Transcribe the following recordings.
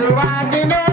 rising up.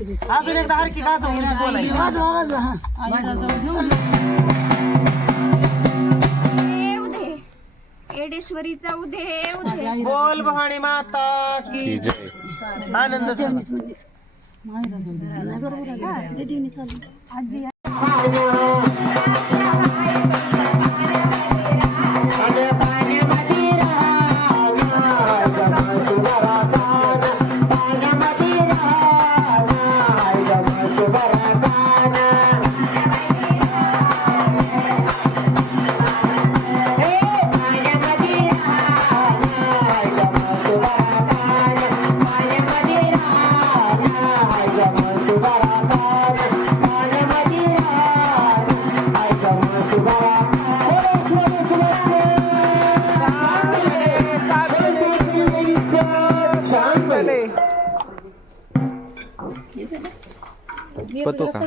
अजून एकदा हरकी गाजवून बोलायची. वाजवा वाजवा उदे. बोल बहाणी माता की आनंद आजी. 对吧？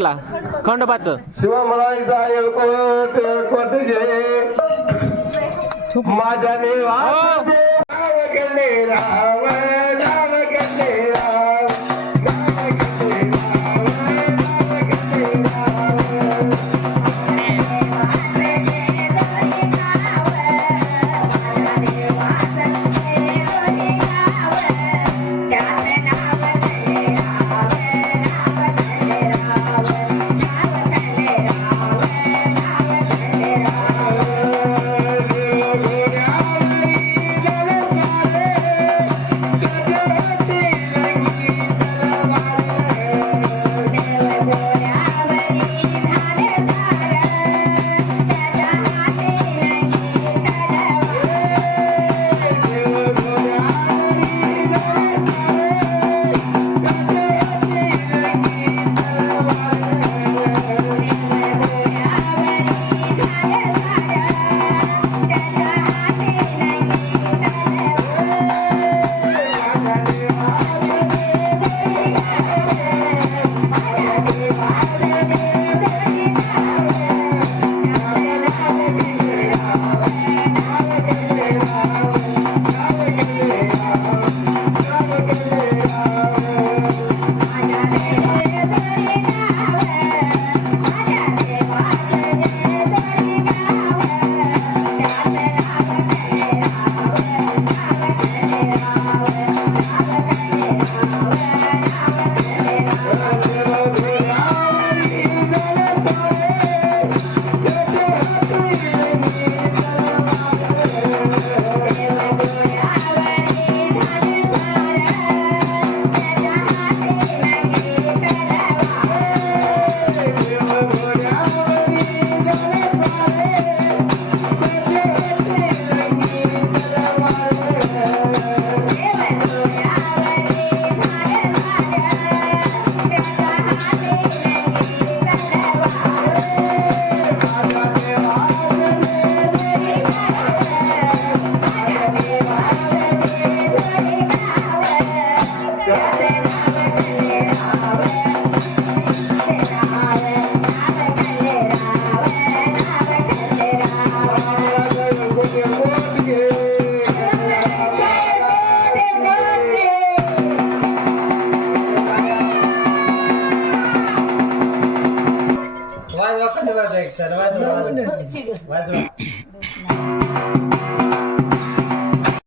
उचला खंडोबाचं माझ्या